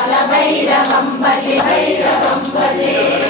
कालभैरवं भजे भैरवं भजे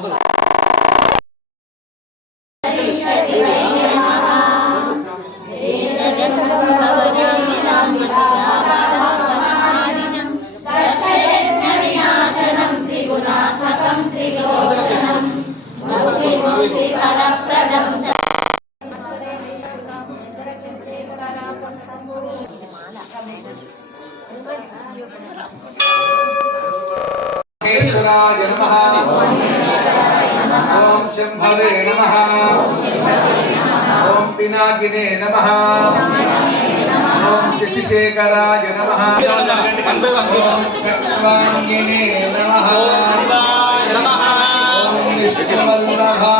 저도 వినే నమ. ఓం శశిశేఖరాయ నమ. ఓం నమ. శివల్లభా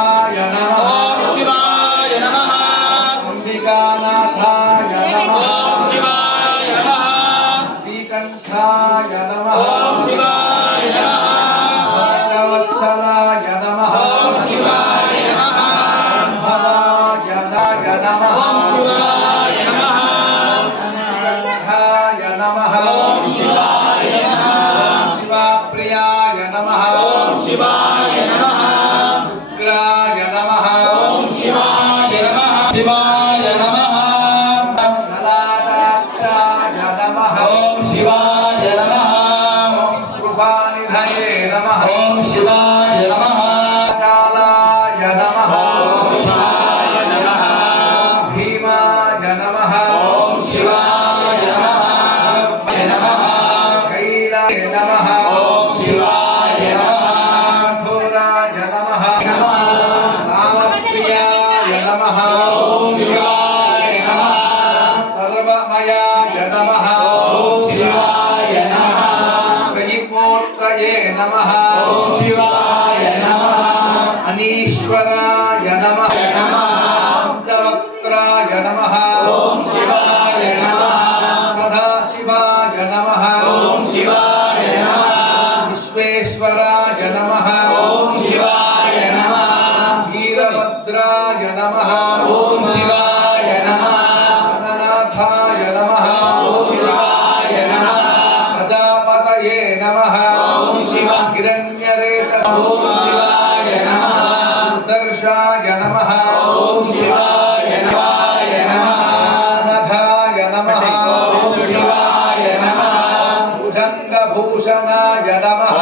भूषणाय नमः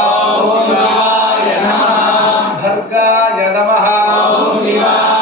भर्गाय नमः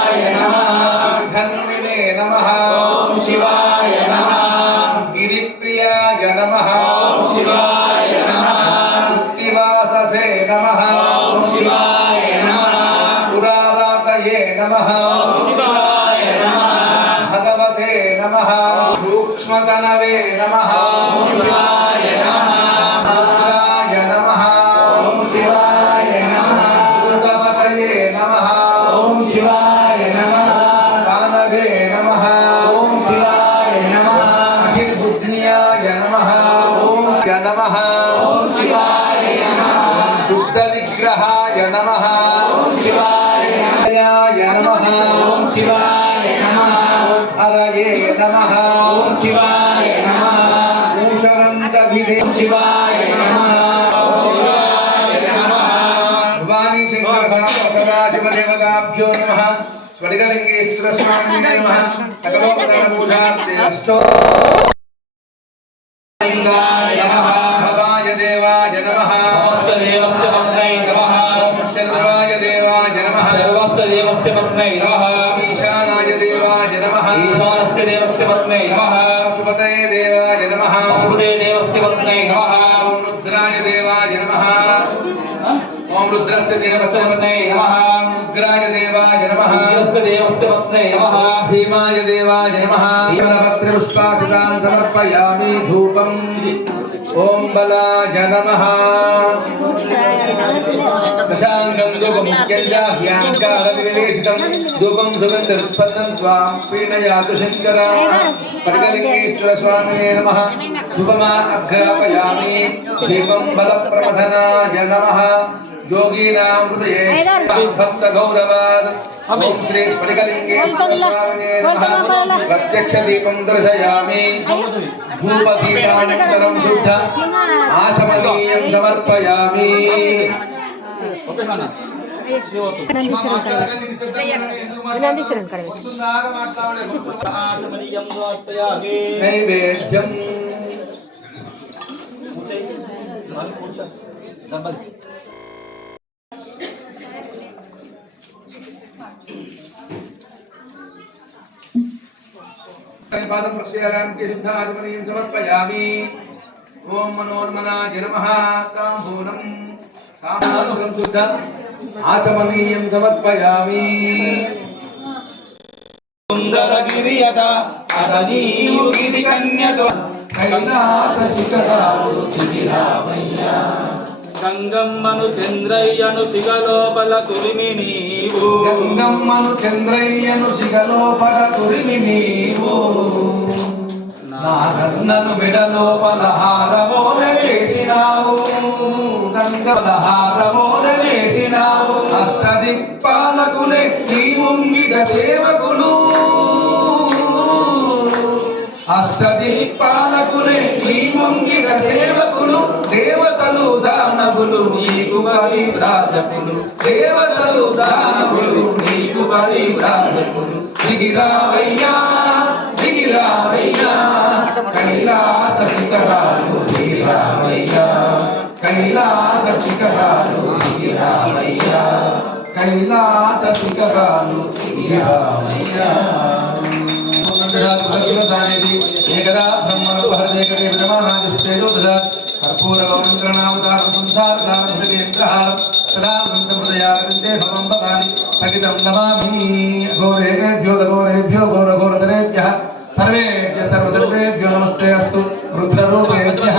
రుద్రాయ దేవాయ నమః. ఓం రుద్రస్య దేవస్య నమః. देवस्तवत्ने नमः। भीमाय देवाय नमः। पत्रपुष्पाचितान् समर्पयामि धूपम्। ॐ बलाय नमः। प्रशाङ्गं दुःखमुख्यञ्चाभ्याङ्कारविनिवेशितं धूपं सुगन्धरुत्पन्नं त्वां पीडयातु शङ्करा। पटकलिङ्गेश्वरस्वामिने नमः। धूपमा अघ्रापयामि दीपं बलप्रबधनाय नमः। నమః ధూపమా అగ్రాపయామి దీపం బలప్రమథనాయ నమః యోగీనాం హృదయే భక్త గౌరవాద్ ఓం శ్రీ స్ఫటికలింగేశ్వర స్వామినే నమః ప్రత్యక్ష దీపం దర్శయామి ధూపదీపానంతరం శుద్ధ ఆచమనీయం సమర్పయామి నందీశ్వరం కడవి నైవేద్యం పాదం ప్రక్షయామి శుద్ధ ఆచమనీయం గంగమ్మను చంద్రయ్యను శిగలోపల తురిమి నీవు. గంగమ్మను చంద్రయ్యను శిగలోపల తురిమి నీవు. నారన్నను మెడలోపల హారమోన వేసినావు. గంగల హారమోన వేసినావు. అష్టదిక్పాలకులే నీ ముంగిట సేవకులు. అష్టదిక్పాలకులే నీ ముంగిట సేవకులు దేవతలు దానవులు నీకు బలి రాజకులు. దేవతలు దానవులు నీకు బలి రాజకులు. దిగిరావయ్యా దిగిరావయ్యా కైలాస శిఖరాలు దిగిరావయ్యా. కైలాస శిఖరాలు దిగిరావయ్యా. కైలాస శిఖరాలు దిగిరావయ్యా. సకితం నమామి. ఘోరేభ్యో ఘోరేభ్యో ఘోర ఘోరధరేభ్య సర్వేభ్య సర్వసర్వేభ్యో నమస్తే అస్తు. రుద్రరూపేభ్య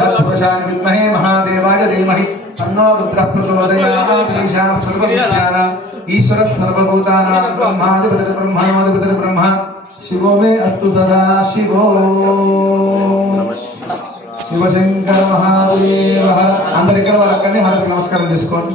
తత్పురుషాన్ విద్మహే మహాదేవాయ ధీమహి. తన్నో రుద్రప్రచోదయాద్యాన ఈశ్వర సర్వభూతానాం బ్రహ్మాధిపతి బ్రహ్మాధిపతి బ్రహ్మ. శివో మే అస్తు సదా శివో. శివశంకర మహాదేవ. అందరు ఇక్కడ వారు అక్కడనే నమస్కారం చేసుకోండి.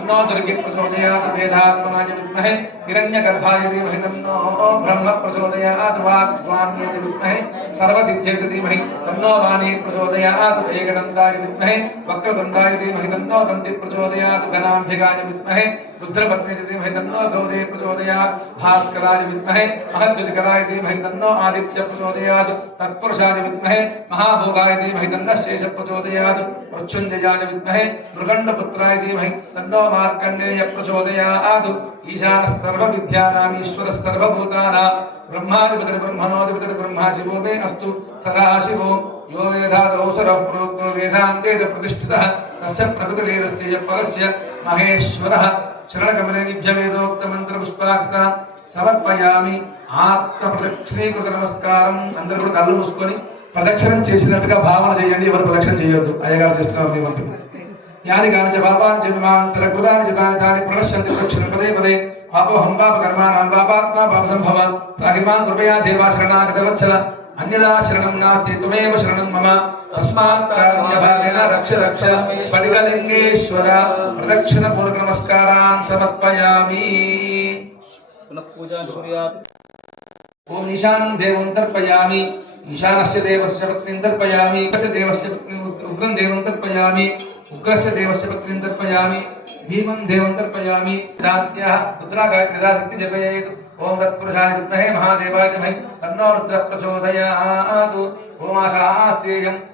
తన్నో దుర్గి ప్రచోదయాత్ వేదాత్మనాయ విద్మహే హిరణ్యగర్భాయ ధీమహి తన్నో బ్రహ్మ ప్రచోదయాత్ వాగ్వాన్యాయ విద్మహే సర్వసిద్ధ్యైక ధీమహి తన్నో వాణీ ప్రచోదయాత్ ఏకదంతాయ విద్మహే వక్రతుండాయ ధీమహి తన్నో దంతి ప్రచోదయాత్ ఘనాంభిగాయ విద్మహే రుద్రపత్ని ధీమహి తన్నో గౌరీ ప్రచోదయాత్ భాస్కరాయ విద్మహే మహద్యుతికరాయ ధీమహి తన్నో ఆదిత్య ప్రచోదయాత్ తత్పురుషాయ విద్మహే మహాభోగాయ ధీమహి తన్న శేష ప్రచోదయాత్ మృత్యుంజయాయ విద్మహే మృగండపుత్రాయ ధీమహి తన్నో మార్కండేయ ప్రచోదయా ఆదు ఈశాన సర్వ విద్యానాం ఈశ్వర సర్వభూతానా బ్రహ్మాధిపతి బ్రహ్మణోధిపతి బ్రహ్మా శివోమే అస్తు సదాశివో యో వేదాదౌ సరః ప్రోక్తో వేదాంగేద ప్రతిష్ఠిత తస్య ప్రకృతిరేదస్య పరస్య మహేశ్వరः మంత్ర వేదోక్తమంత్రపుష్పాక్షత సమర్పయామి ఆత్మ ప్రదక్షిణీకృత నమస్కారం అందరూ కూడా కళ్ళు మూసుకొని ప్రదక్షిణం చేసినట్టుగా భావన చేయండి ఎవరు ప్రదక్షిణం చేయొద్దు. అయ్యగారు చేస్తున్నారు మీ మంత్రి यानि कानि च पापानि जन्मान्तरकृतानि च तानि तानि प्रणश्यन्ति प्रक्षण पदे पदे पापोऽहं पापकर्माणां पापात्मा पापसम्भवान् त्राहिमां कृपया देवा शरणागतवत्सल अन्यदा शरणं नास्ति त्वमेव शरणं मम तस्मात् कारुण्यभावेन रक्ष रक्ष स्फटिकलिङ्गेश्वर प्रदक्षिणपूर्वकनमस्कारान् समर्पयामि पुनः पूजा कुर्यात्। ओम ईशानं देवं तर्पयामि। ईशानस्य देवस्य पत्नीं तर्पयामि। उग्रस्य देवस्य उग्रं देवं तर्पयामि। उग्रस्य देवस्य भक्तिं तर्पयामि, भीमं देवं तर्पयामि, रात्र्याः रुद्रागायत्री शक्ति जपयेत्। ओम तत्पुरुषाय विद्महे महादेवाय धीमहि तन्नो रुद्रः प्रचोदयात्। ओम आशास्तेयम्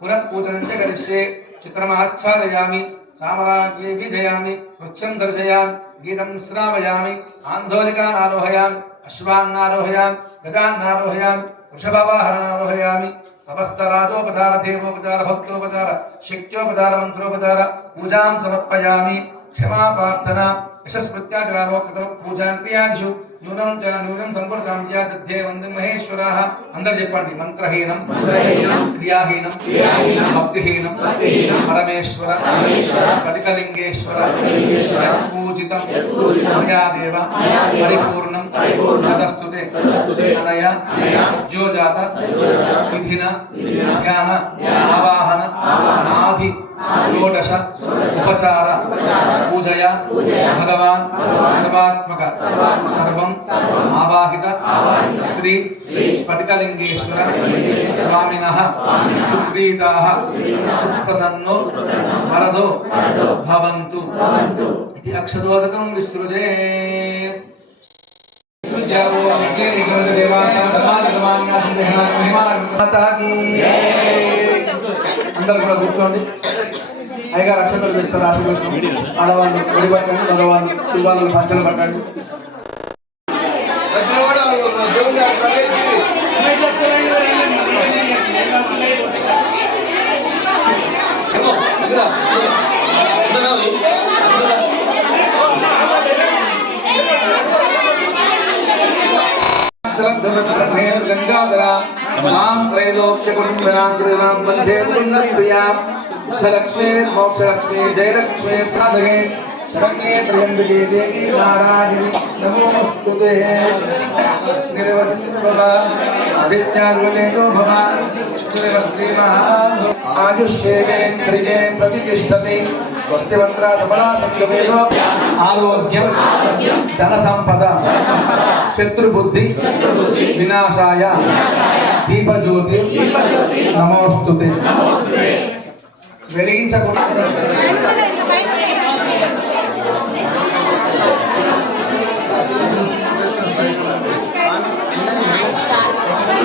पुनः पूजनञ्च करिष्ये। चित्रमाच्छादयामि। श्यामलाग्रे बीजयामि नृत्यं दर्शयामि। गीतं श्रावयामि। आन्दोलिकान् आरोहयामि। अश्वान्नारोहयामि। वृषभावाहरणारोहयामि। समस्तराजोपचार देवोपचार भक्तोपचार शक्त्योपचार मन्त्रोपचार पूजां समर्पयामि। क्षमाप्रार्थना। यशस्मृत्या जनामोक्तवत् पूजां क्रियादिषु। న్యూనం చ న్యూనం సంపృతాం యా సత్యే వందే మహేశ్వరాः. అందరు చెప్పండి మంత్రహీనం క్రియాహీనం భక్తిహీనం పరమేశ్వర పటికలింగేశ్వర పూజితం మయాదేవ పరిపూర్ణం తదస్తుతే అనయ సజ్జోజాత విధిన ధ్యాన ఆవాహన నాభి షోడశ ఉపచార పూజయ భగవాన్ సర్వాత్మక సర్వం ఆవాహిత శ్రీ స్ఫటికలింగేశ్వర స్వామిన సుప్రీతాः సుప్రసన్నో వరదో భవంతు. ఇది అక్షదోదకం విసృజే. అందరు కూడా కూర్చోండి. అయ్యగారు అక్షతలు చేస్తారు ఆశీర్వదిస్తాం ఆడవాళ్ళు ఒడి పట్టండి మగవాళ్ళు పిల్లవాళ్ళు పంచలు పట్టండి దేవుని जयलक्ष्मी साधगे शरण्ये त्र्यम्बके देवी नारायणी नमोस्तुते निर्वसति भव आदित्यार्वलेतो भव विष्णुरेव श्रीमहान् आयुष्येवेन्द्रिये प्रतिष्ठति स्वस्तिवन्त्रा सबला सत्यमेव आरोग्यं धनसम्पद शत्रुबुद्धि विनाशाय దీపజ్యోతి నమోస్తుతే వెలిగించకుండా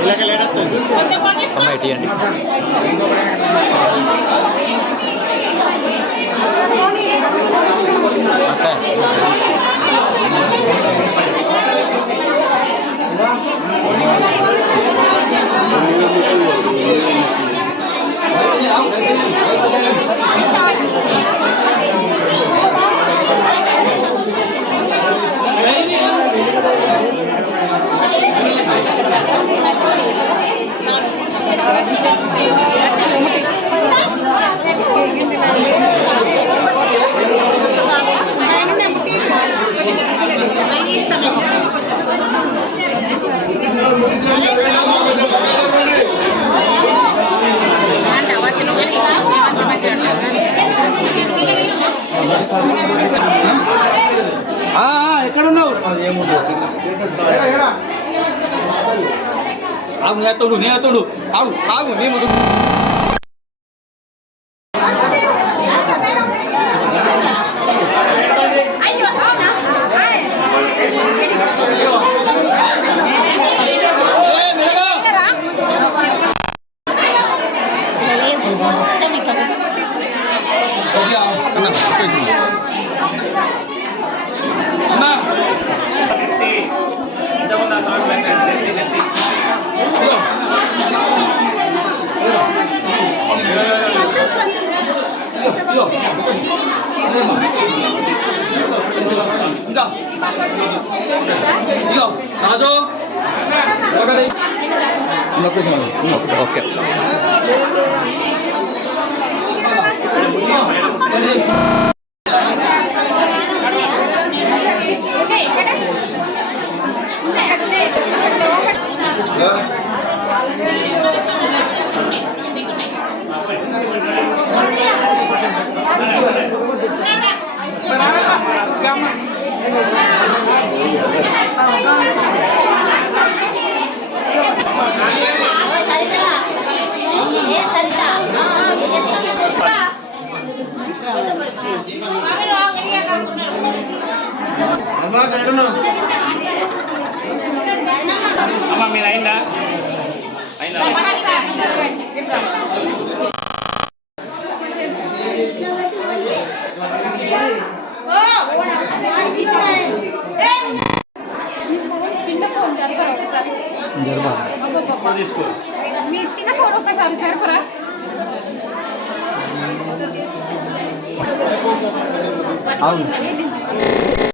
ఇలాగ లేడత్తు ఆగు నేను తోడు ఆగు ఆగు నీ ఓకే అమ్మ మీరు అయిందా? అయిందా? చిన్న ఫోన్ మీ చిన్న ఫోన్ ఒకసారి జరపరా అవును.